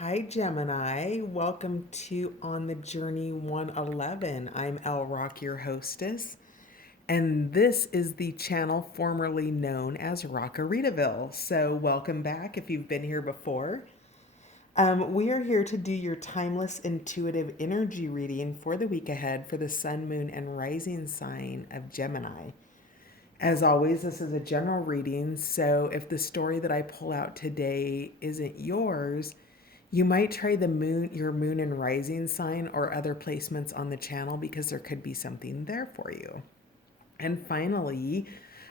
Hi, Gemini. Welcome to On the Journey 111. I'm El Rock, your hostess, and this is the channel formerly known as Rockaritaville. So, welcome back if you've been here before. We are here to do your timeless intuitive energy reading for the week ahead for the sun, moon, and rising sign of Gemini. As always, this is a general reading, so if the story that I pull out today isn't yours, you might try your moon and rising sign or other placements on the channel because there could be something there for you. And finally,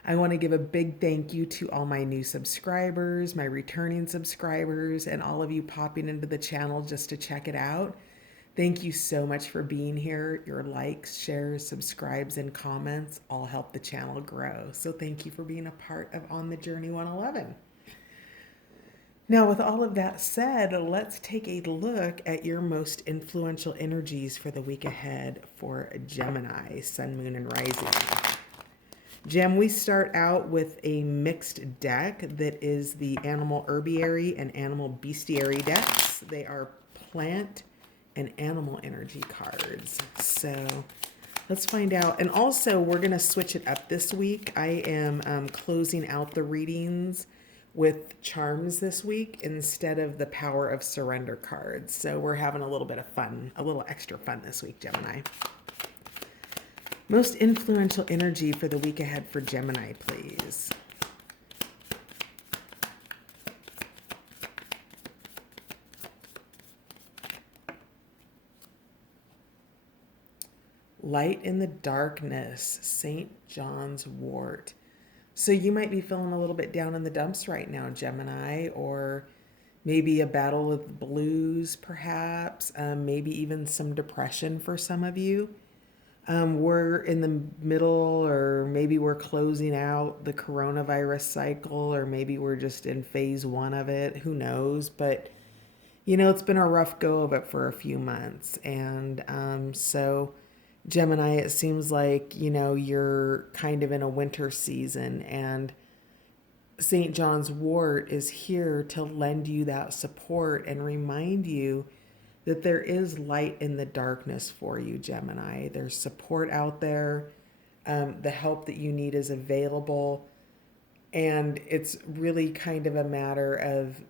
I want to give a big thank you to all my new subscribers, my returning subscribers, and all of you popping into the channel just to check it out. Thank you so much for being here. Your likes, shares, subscribes, and comments all help the channel grow. So thank you for being a part of On the Journey 111. Now, with all of that said, let's take a look at your most influential energies for the week ahead for Gemini, Sun, Moon, and Rising. Gem, we start out with a mixed deck that is the Animal Herbiary and Animal Bestiary decks. They are plant and animal energy cards. So let's find out. And also, we're going to switch it up this week. I am closing out the readings with charms this week instead of the Power of Surrender cards. So we're having a little bit of fun, a little extra fun this week, Gemini. Most influential energy for the week ahead for Gemini, please. Light in the darkness, St. John's wort. So you might be feeling a little bit down in the dumps right now, Gemini, or maybe a battle with blues, perhaps, maybe even some depression for some of you. We're in the middle, or maybe we're closing out the coronavirus cycle, or maybe we're just in phase one of it. Who knows? But, it's been a rough go of it for a few months. And so, Gemini, it seems like, you're kind of in a winter season, and St. John's wort is here to lend you that support and remind you that there is light in the darkness for you, Gemini. There's support out there. The help that you need is available. And it's really kind of a matter of,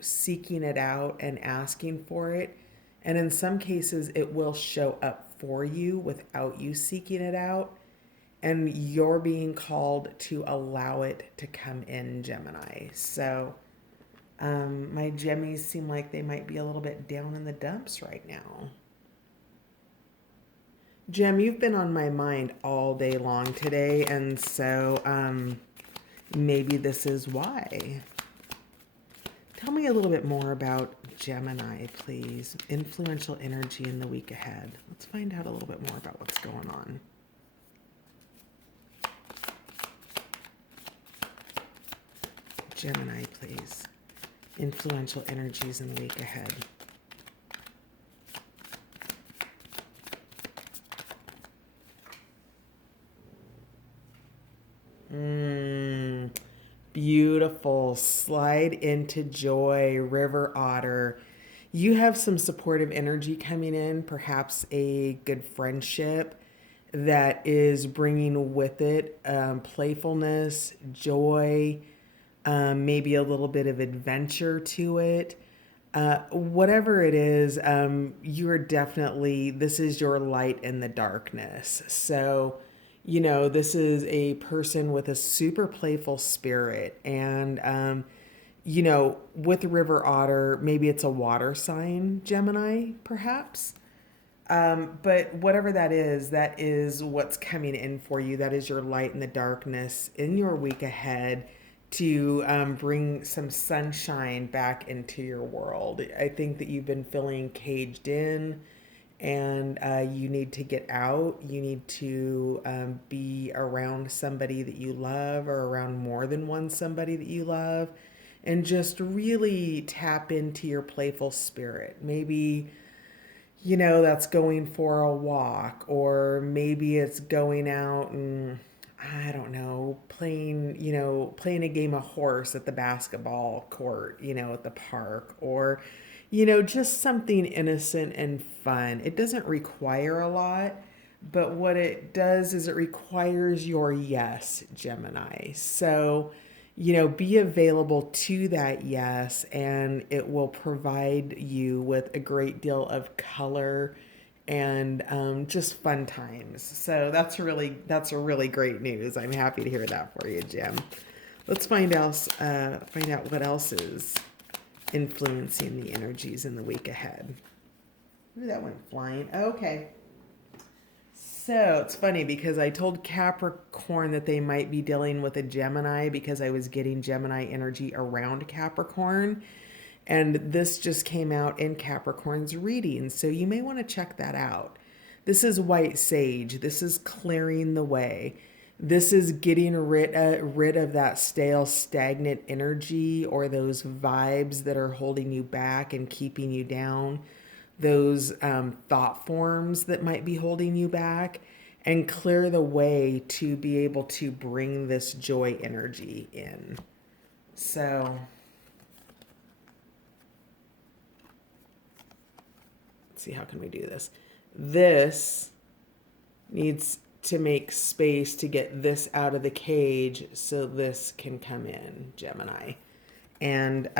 seeking it out and asking for it. And in some cases, it will show up for you without you seeking it out. And you're being called to allow it to come in, Gemini. So, my Gemmies seem like they might be a little bit down in the dumps right now. Gem, you've been on my mind all day long today, and so maybe this is why. Tell me a little bit more about Gemini, please. Influential energy in the week ahead. Let's find out a little bit more about what's going on. Gemini, please. Influential energies in the week ahead. Beautiful. Slide into joy, River Otter. You have some supportive energy coming in, perhaps a good friendship that is bringing with it playfulness, joy, maybe a little bit of adventure to it. Whatever it is, you're definitely, this is your light in the darkness. So, this is a person with a super playful spirit. And, with River Otter, maybe it's a water sign, Gemini, perhaps. But whatever that is what's coming in for you. That is your light in the darkness in your week ahead to bring some sunshine back into your world. I think that you've been feeling caged in, and you need to get out. You need to be around somebody that you love, or around more than one somebody that you love, and just really tap into your playful spirit. Maybe that's going for a walk, or maybe it's going out and I don't know, playing a game of horse at the basketball court, at the park, or, just something innocent and fun. It doesn't require a lot, but what it does is it requires your yes, Gemini. So, be available to that yes, and it will provide you with a great deal of color and just fun times. So that's a really great news. I'm happy to hear that for you, Jim. Let's find out what else is influencing the energies in the week ahead. Ooh, that went flying. Okay. So it's funny because I told Capricorn that they might be dealing with a Gemini because I was getting Gemini energy around Capricorn. And this just came out in Capricorn's reading. So you may want to check that out. This is white sage. This is clearing the way. This is getting rid of that stale, stagnant energy or those vibes that are holding you back and keeping you down, those thought forms that might be holding you back, and clear the way to be able to bring this joy energy in. So let's see, how can we do this? This needs to make space to get this out of the cage so this can come in, Gemini. And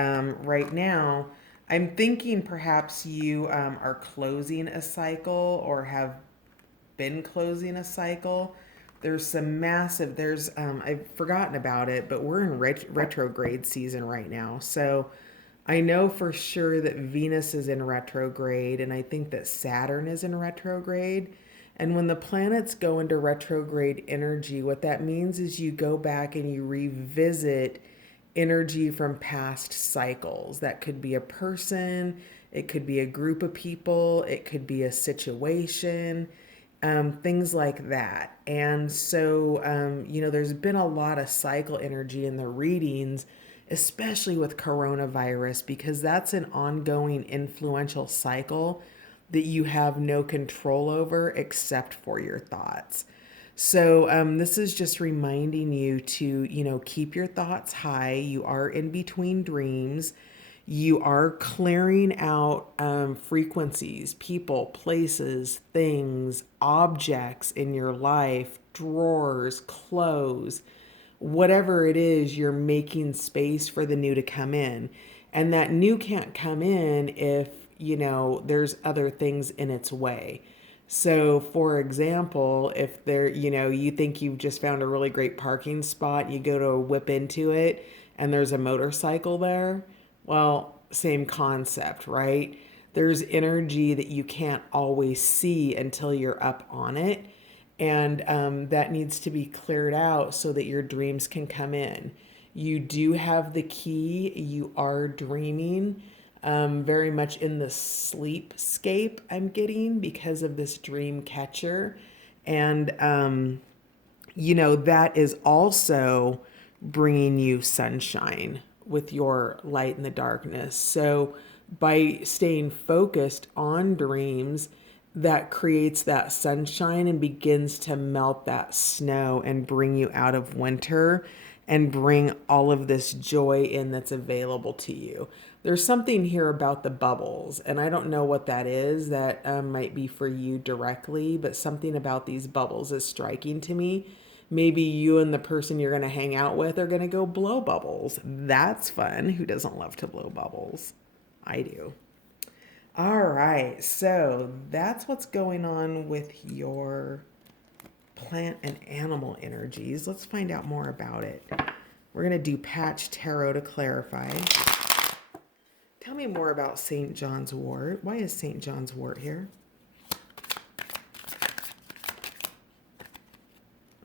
right now, I'm thinking perhaps you are closing a cycle or have been closing a cycle. There's some massive, I've forgotten about it, but we're in retrograde season right now. So I know for sure that Venus is in retrograde, and I think that Saturn is in retrograde. And when the planets go into retrograde energy, what that means is you go back and you revisit energy from past cycles. That could be a person, it could be a group of people, it could be a situation, things like that. And so, there's been a lot of cycle energy in the readings, especially with coronavirus, because that's an ongoing influential cycle that you have no control over except for your thoughts. So this is just reminding you to, keep your thoughts high. You are in between dreams. You are clearing out frequencies, people, places, things, objects in your life, drawers, clothes, whatever it is, you're making space for the new to come in. And that new can't come in if, there's other things in its way. So, for example, if you think you've just found a really great parking spot, you go to whip into it and there's a motorcycle there. Well, same concept, right? There's energy that you can't always see until you're up on it. And that needs to be cleared out so that your dreams can come in. You do have the key. You are dreaming very much in the sleepscape I'm getting because of this dream catcher. And, that is also bringing you sunshine with your light in the darkness. So by staying focused on dreams, that creates that sunshine and begins to melt that snow and bring you out of winter and bring all of this joy in that's available to you. There's something here about the bubbles, and I don't know what that is. That might be for you directly, but something about these bubbles is striking to me. Maybe you and the person you're going to hang out with are going to go blow bubbles. That's fun. Who doesn't love to blow bubbles? I do. All right, so that's what's going on with your plant and animal energies. Let's find out more about it. We're going to do Patch Tarot to clarify. Tell me more about St. John's wort. Why is St. John's wort here?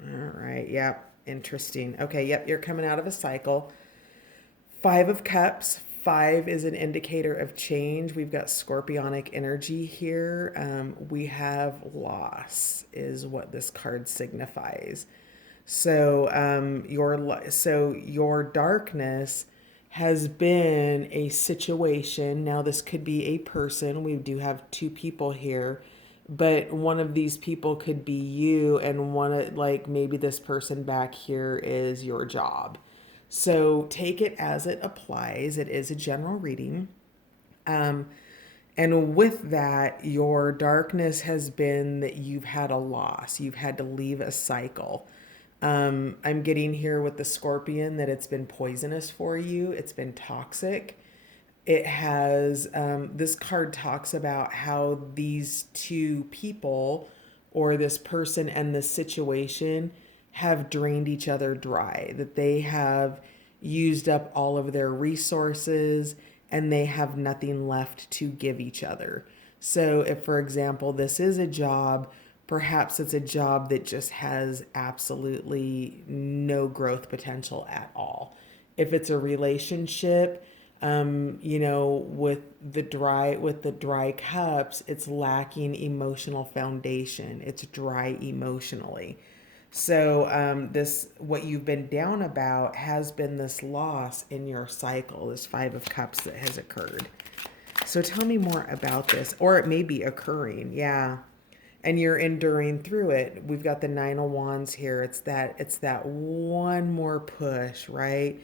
All right, yep, interesting. Okay, yep, you're coming out of a cycle. 5 of Cups. 5 is an indicator of change. We've got scorpionic energy here. We have loss is what this card signifies. So your darkness has been a situation. Now this could be a person. We do have 2 people here. but one of these people could be you, and like maybe this person back here is your job. So take it as it applies. It is a general reading. Um, and with that, your darkness has been that you've had a loss. You've had to leave a cycle. I'm getting here with the scorpion that it's been poisonous for you. It's been toxic. It has, this card talks about how these two people or this person and this situation have drained each other dry, that they have used up all of their resources and they have nothing left to give each other. So, if, for example, this is a job, perhaps it's a job that just has absolutely no growth potential at all. If it's a relationship, with the dry cups, it's lacking emotional foundation. It's dry emotionally. So this what you've been down about has been this loss in your cycle, this Five of Cups that has occurred. So tell me more about this, or it may be occurring, yeah. And you're enduring through it. We've got the Nine of Wands here. It's that one more push, right?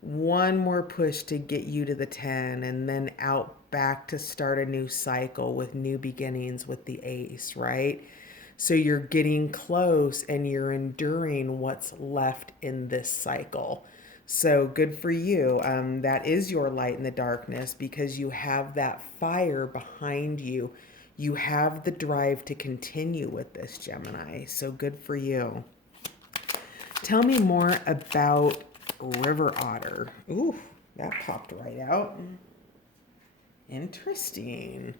One more push to get you to the 10 and then out back to start a new cycle with new beginnings with the Ace, right? So you're getting close and you're enduring what's left in this cycle. So good for you. That is your light in the darkness because you have that fire behind you. You have the drive to continue with this, Gemini. So good for you. Tell me more about River Otter. Ooh, that popped right out. Interesting.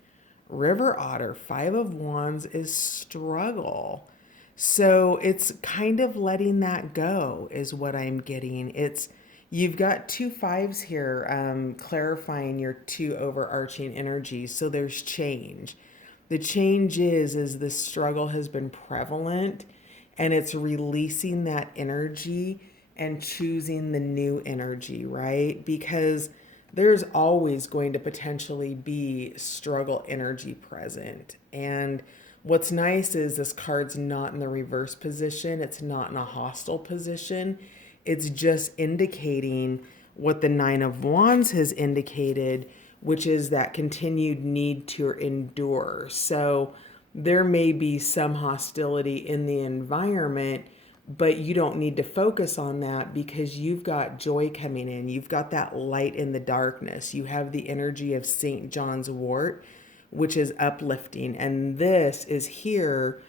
River Otter, Five of Wands is struggle. So it's kind of letting that go is what I'm getting. You've got two fives here, clarifying your two overarching energies. So there's change. The change is this struggle has been prevalent and it's releasing that energy and choosing the new energy, right? Because there's always going to potentially be struggle energy present. And what's nice is this card's not in the reverse position, it's not in a hostile position. It's just indicating what the Nine of Wands has indicated, which is that continued need to endure. So there may be some hostility in the environment, but you don't need to focus on that because you've got joy coming in. You've got that light in the darkness. You have the energy of St. John's wort, which is uplifting. And this is here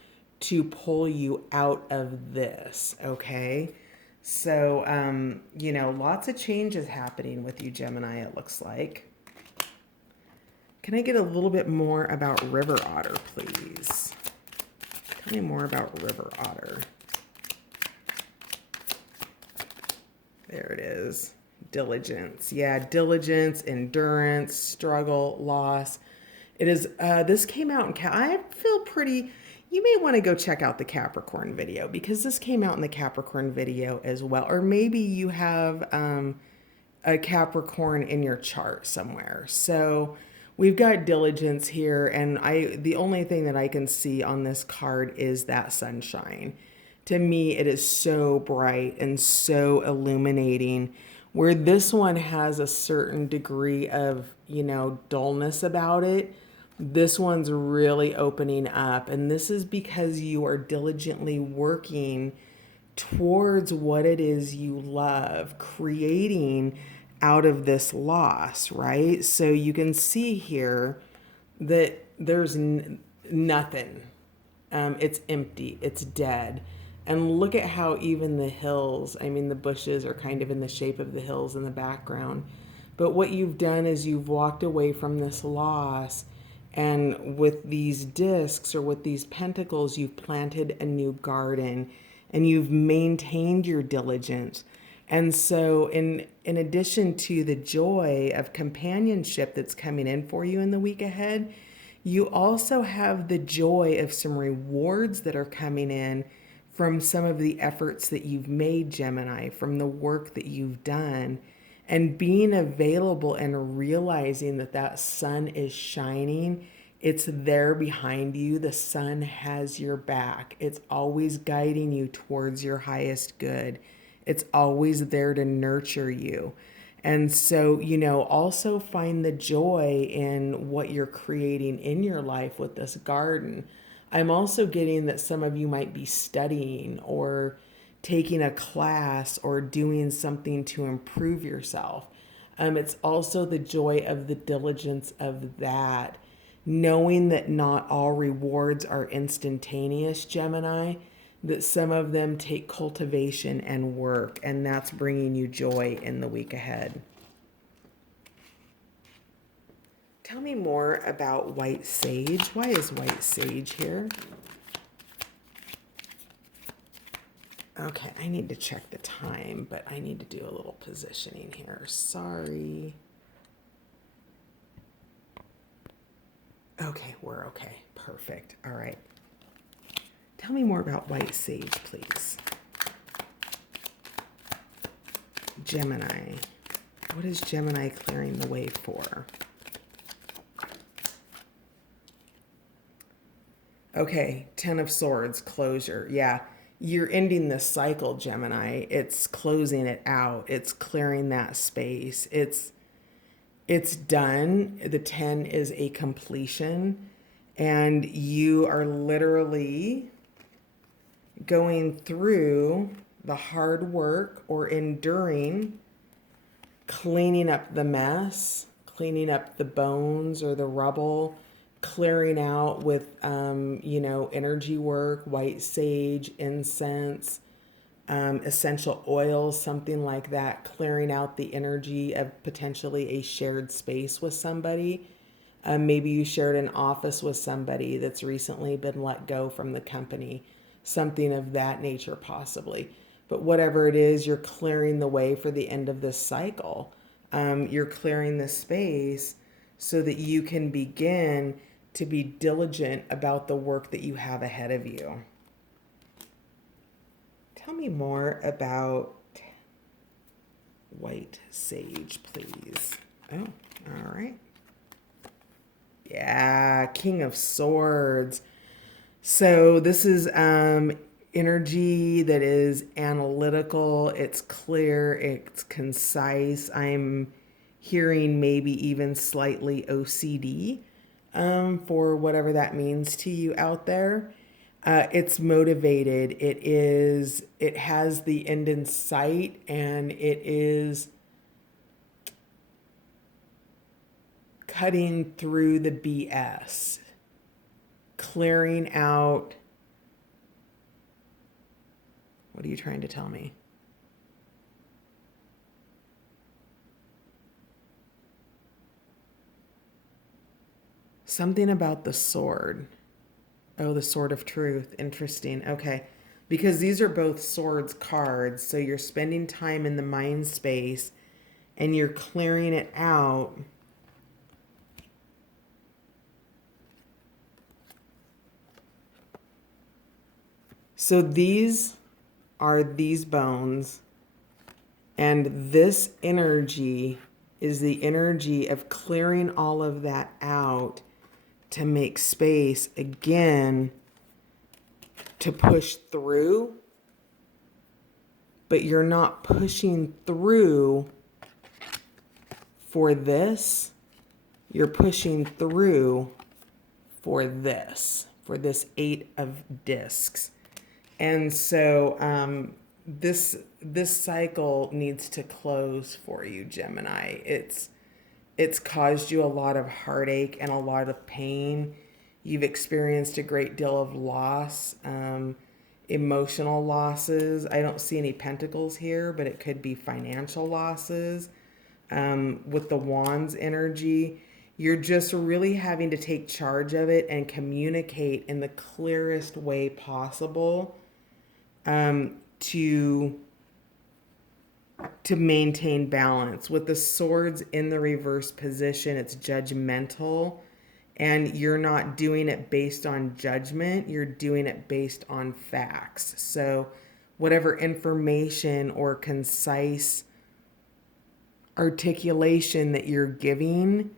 to pull you out of this, okay? So, lots of changes happening with you, Gemini, it looks like. Can I get a little bit more about River Otter, please? Tell me more about River Otter. There it is. Diligence. Yeah, diligence, endurance, struggle, loss. It is, this came out in, I feel pretty, you may want to go check out the Capricorn video because this came out in the Capricorn video as well. Or maybe you have a Capricorn in your chart somewhere. So we've got diligence here. And the only thing that I can see on this card is that sunshine. To me, it is so bright and so illuminating, where this one has a certain degree of, dullness about it. This one's really opening up. And this is because you are diligently working towards what it is you love, creating out of this loss, right? So you can see here that there's nothing. It's empty. It's dead. And look at how even the hills, the bushes are kind of in the shape of the hills in the background. But what you've done is you've walked away from this loss. And with these discs or with these pentacles, you've planted a new garden and you've maintained your diligence. And so in addition to the joy of companionship that's coming in for you in the week ahead, you also have the joy of some rewards that are coming in from some of the efforts that you've made, Gemini, from the work that you've done, and being available and realizing that that sun is shining It's there behind you. The sun has your back. It's always guiding you towards your highest good. It's always there to nurture you. And so, also find the joy in what you're creating in your life with this garden. I'm also getting that some of you might be studying or taking a class or doing something to improve yourself. It's also the joy of the diligence of that, knowing that not all rewards are instantaneous, Gemini, that some of them take cultivation and work, and that's bringing you joy in the week ahead. Tell me more about white sage. Why is white sage here? Okay, I need to check the time, but I need to do a little positioning here. Sorry. Okay, we're okay. Perfect. All right. Tell me more about white sage, please. Gemini. What is Gemini clearing the way for? Okay, Ten of Swords, closure. Yeah, you're ending this cycle, Gemini. It's closing it out. It's clearing that space. It's done. The 10 is a completion, and you are literally going through the hard work or enduring, cleaning up the mess, cleaning up the bones or the rubble, clearing out with, energy work, white sage, incense, essential oils, something like that, clearing out the energy of potentially a shared space with somebody. Maybe you shared an office with somebody that's recently been let go from the company, something of that nature possibly. But whatever it is, you're clearing the way for the end of this cycle. You're clearing the space so that you can begin to be diligent about the work that you have ahead of you. Tell me more about white sage, please. Oh, all right. Yeah, King of Swords. So this is energy that is analytical, it's clear, it's concise. I'm hearing maybe even slightly OCD for whatever that means to you out there. It's motivated. It has the end in sight, and it is cutting through the BS, clearing out. What are you trying to tell me? Something about the sword. Oh, the sword of truth. Interesting. Okay. Because these are both swords cards. So you're spending time in the mind space and you're clearing it out. So these are these bones, and this energy is the energy of clearing all of that out to make space again to push through, but you're not pushing through for this, you're pushing through for this 8 of discs. And so this cycle needs to close for you, Gemini. It's caused you a lot of heartache and a lot of pain. You've experienced a great deal of loss, emotional losses. I don't see any pentacles here, but it could be financial losses. With the wands energy, you're just really having to take charge of it and communicate in the clearest way possible to maintain balance. With the swords in the reverse position, it's judgmental, and you're not doing it based on judgment, you're doing it based on facts. So whatever information or concise articulation that you're giving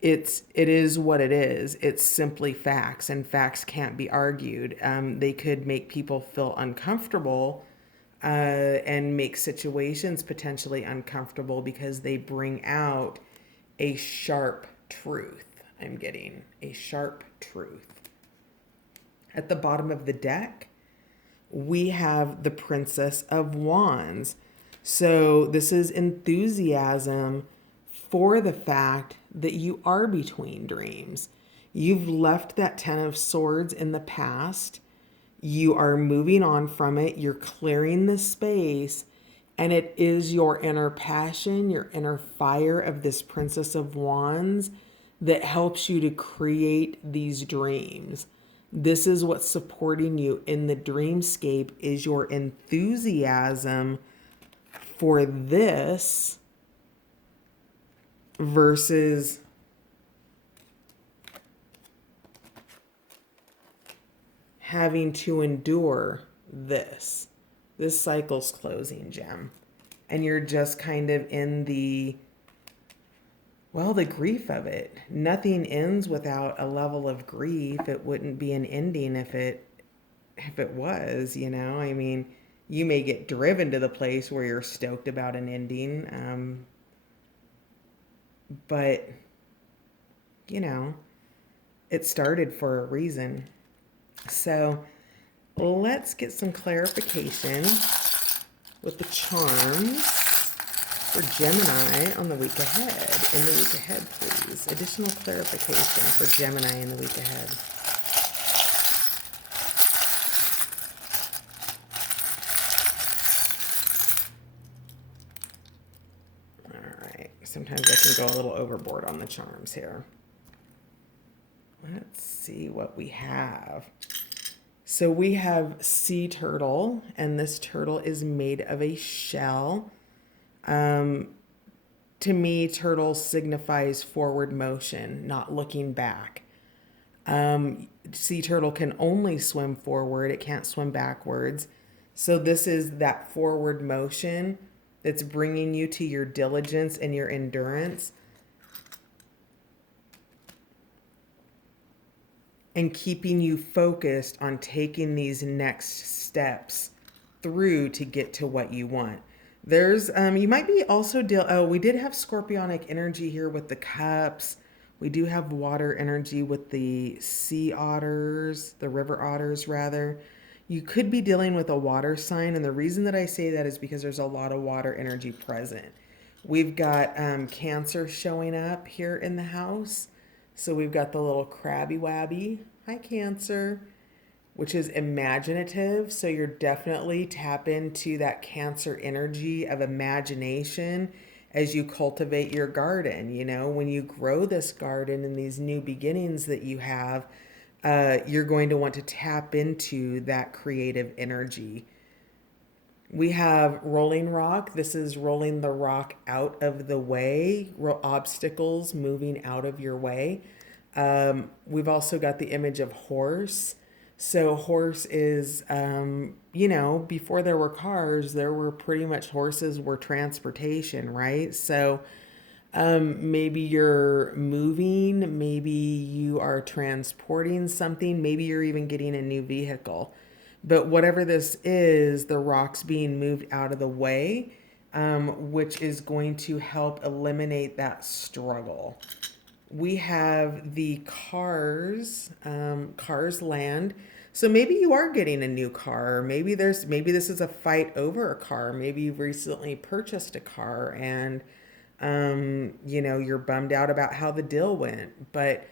it is what it is. It's simply facts, and facts can't be argued. They could make people feel uncomfortable, and make situations potentially uncomfortable because they bring out a sharp truth. I'm getting a sharp truth. At the bottom of the deck, we have the Princess of Wands. So this is enthusiasm for the fact that you are between dreams. You've left that Ten of Swords in the past. You are moving on from it. You're clearing the space. And it is your inner passion, your inner fire of this Princess of Wands that helps you to create these dreams. This is what's supporting you in the dreamscape, is your enthusiasm for this versus having to endure this. This cycle's closing, Gem. And you're just kind of in the grief of it. Nothing ends without a level of grief. It wouldn't be an ending if it was, I mean, you may get driven to the place where you're stoked about an ending. But, it started for a reason. So let's get some clarification with the charms for Gemini on the week ahead. In the week ahead, please. Additional clarification for Gemini in the week ahead. All right. Sometimes I can go a little overboard on the charms here. Let's see what we have. So we have sea turtle, and this turtle is made of a shell. To me, turtle signifies forward motion, not looking back. Sea turtle can only swim forward. It can't swim backwards. So this is that forward motion that's bringing you to your diligence and your endurance, and keeping you focused on taking these next steps through to get to what you want. There's, you might be also we did have scorpionic energy here with the cups. We do have water energy with the sea otters, the river otters rather. You could be dealing with a water sign. And the reason that I say that is because there's a lot of water energy present. We've got Cancer showing up here in the house. So we've got the little crabby wabby. Hi, Cancer. Which is imaginative. So you're definitely tap into that Cancer energy of imagination as you cultivate your garden. When you grow this garden and these new beginnings that you have, you're going to want to tap into that creative energy. We have rolling rock. This is rolling the rock out of the way, obstacles moving out of your way. We've also got the image of horse. So horse is, before there were cars, there were pretty much horses were transportation, right? So maybe you're moving, maybe you are transporting something, maybe you're even getting a new vehicle. But whatever this is, the rock's being moved out of the way, which is going to help eliminate that struggle. We have the cars land. So maybe you are getting a new car. Maybe this is a fight over a car. Maybe you've recently purchased a car and you're bummed out about how the deal went. But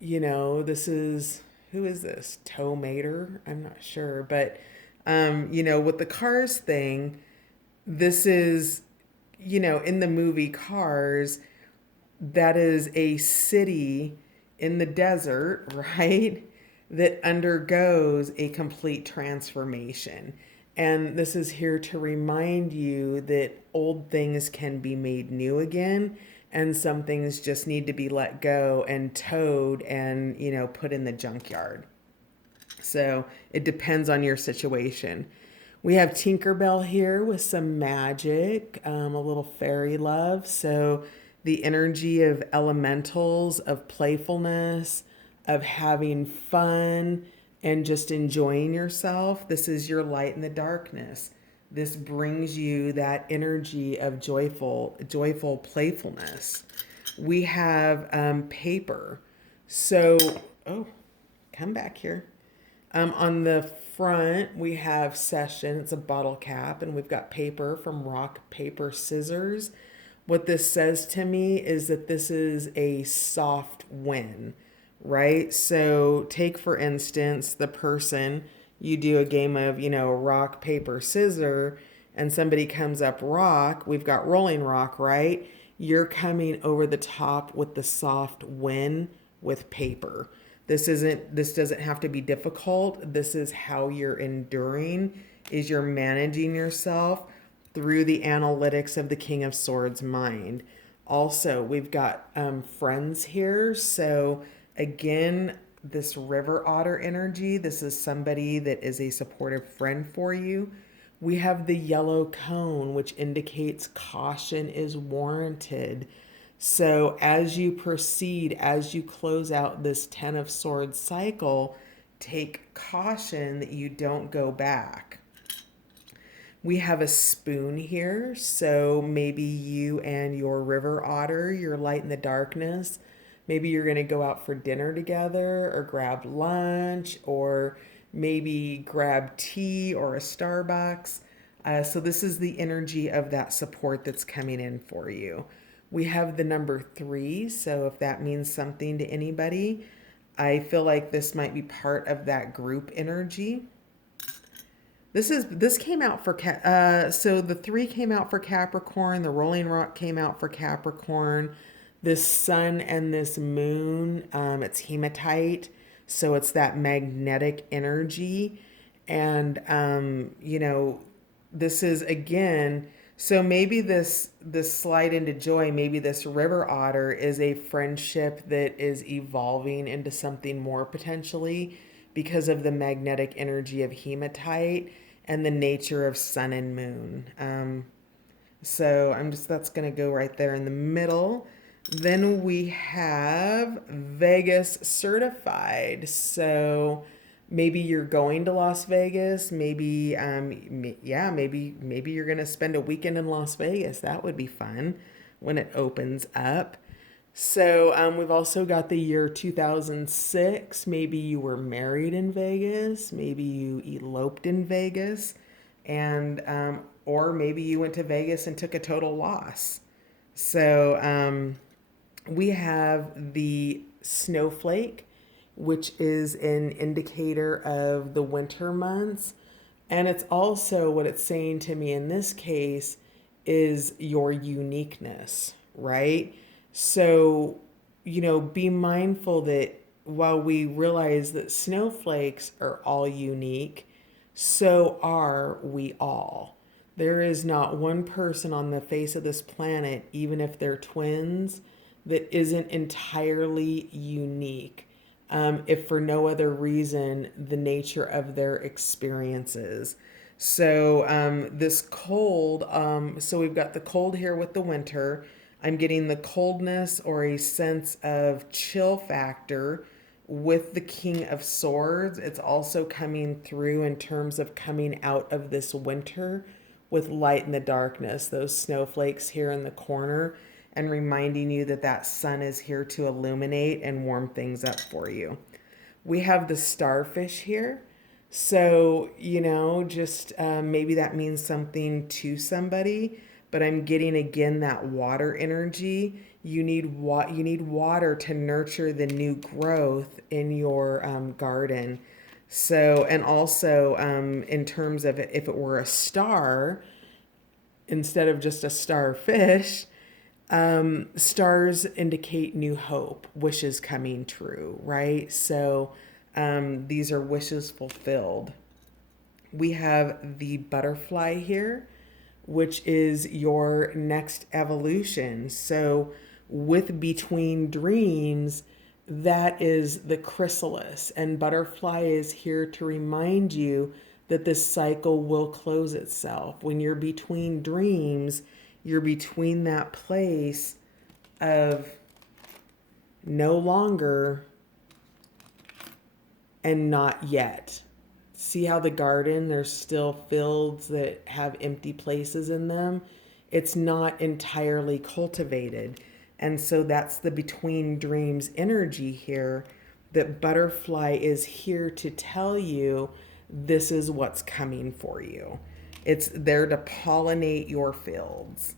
this is, who is this? Tow Mater? I'm not sure. But with the cars thing, this is, in the movie Cars, that is a city in the desert, right? That undergoes a complete transformation. And this is here to remind you that old things can be made new again. And some things just need to be let go and towed and, put in the junkyard. So it depends on your situation. We have Tinkerbell here with some magic, a little fairy love. So the energy of elementals, of playfulness, of having fun, and just enjoying yourself. This is your light in the darkness. This brings you that energy of joyful playfulness. We have paper. So, oh, come back here. On the front, we have session. It's a bottle cap, and we've got paper from rock, paper, scissors. What this says to me is that this is a soft win, right? So, take for instance the person, you do a game of, rock, paper, scissor, and somebody comes up rock. We've got rolling rock, right? You're coming over the top with the soft win with paper. This doesn't have to be difficult. This is how you're enduring, is you're managing yourself through the analytics of the King of Swords mind. Also, we've got friends here. So again, this river otter energy, this is somebody that is a supportive friend for you. We have the yellow cone, which indicates caution is warranted. So as you proceed, as you close out this 10 of Swords cycle, take caution that you don't go back. We have a spoon here. So maybe you and your river otter, your light in the darkness, maybe you're going to go out for dinner together or grab lunch or maybe grab tea or a Starbucks. So this is the energy of that support that's coming in for you. We have the number 3, so if that means something to anybody, I feel like this might be part of that group energy. This came out for so the 3 came out for Capricorn, the rolling rock came out for Capricorn. This sun and this moon, it's hematite, so it's that magnetic energy, and this is again. So maybe this slide into joy, maybe this river otter is a friendship that is evolving into something more potentially because of the magnetic energy of hematite and the nature of sun and moon. So that's going to go right there in the middle. Then we have Vegas certified. So maybe you're going to Las Vegas. Maybe, maybe you're going to spend a weekend in Las Vegas. That would be fun when it opens up. So we've also got the year 2006. Maybe you were married in Vegas. Maybe you eloped in Vegas. And, or maybe you went to Vegas and took a total loss. So we have the snowflake, which is an indicator of the winter months. And it's also what it's saying to me in this case is your uniqueness, right? So, be mindful that while we realize that snowflakes are all unique, so are we all. There is not one person on the face of this planet, even if they're twins, that isn't entirely unique. If for no other reason, the nature of their experiences. So this cold, so we've got the cold here with the winter. I'm getting the coldness or a sense of chill factor with the King of Swords. It's also coming through in terms of coming out of this winter with light in the darkness, those snowflakes here in the corner, and reminding you that that sun is here to illuminate and warm things up for you. We have the starfish here. So, just maybe that means something to somebody, but I'm getting again that water energy. You need water to nurture the new growth in your garden. So, and also in terms of if it were a star, instead of just a starfish, stars indicate new hope, wishes coming true, right? So these are wishes fulfilled. We have the butterfly here, which is your next evolution. So with Between Dreams, that is the chrysalis, and butterfly is here to remind you that this cycle will close itself. When you're between dreams, you're between that place of no longer and not yet. See how the garden, there's still fields that have empty places in them. It's not entirely cultivated. And so that's the between dreams energy here, that butterfly is here to tell you this is what's coming for you. It's there to pollinate your fields.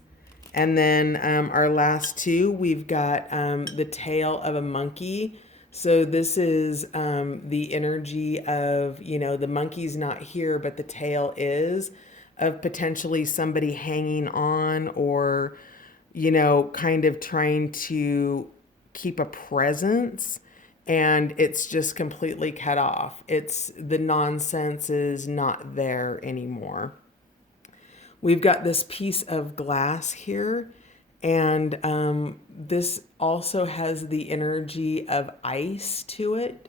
And then our last two, we've got the tail of a monkey. So this is the energy of, the monkey's not here, but the tail is, of potentially somebody hanging on, or, kind of trying to keep a presence, and it's just completely cut off. It's the nonsense is not there anymore. We've got this piece of glass here, and this also has the energy of ice to it.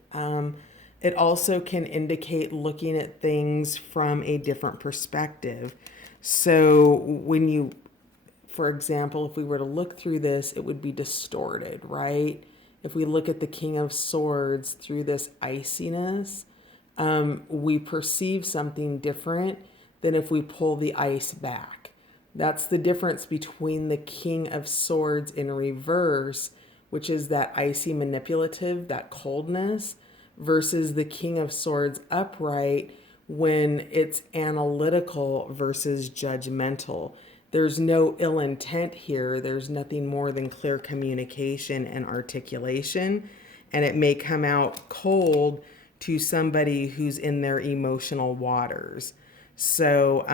It also can indicate looking at things from a different perspective. So when you, for example, if we were to look through this, it would be distorted, right? If we look at the King of Swords through this iciness, we perceive something different than if we pull the ice back. That's the difference between the King of Swords in reverse, which is that icy manipulative, that coldness, versus the King of Swords upright, when it's analytical versus judgmental. There's no ill intent here. There's nothing more than clear communication and articulation. And it may come out cold to somebody who's in their emotional waters. So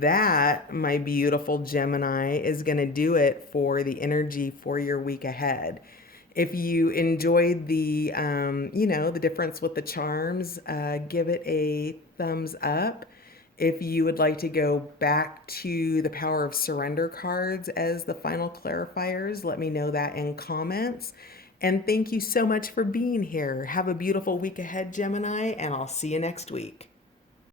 that, my beautiful Gemini, is going to do it for the energy for your week ahead. If you enjoyed the, the difference with the charms, give it a thumbs up. If you would like to go back to the Power of Surrender cards as the final clarifiers, let me know that in comments. And thank you so much for being here. Have a beautiful week ahead, Gemini, and I'll see you next week.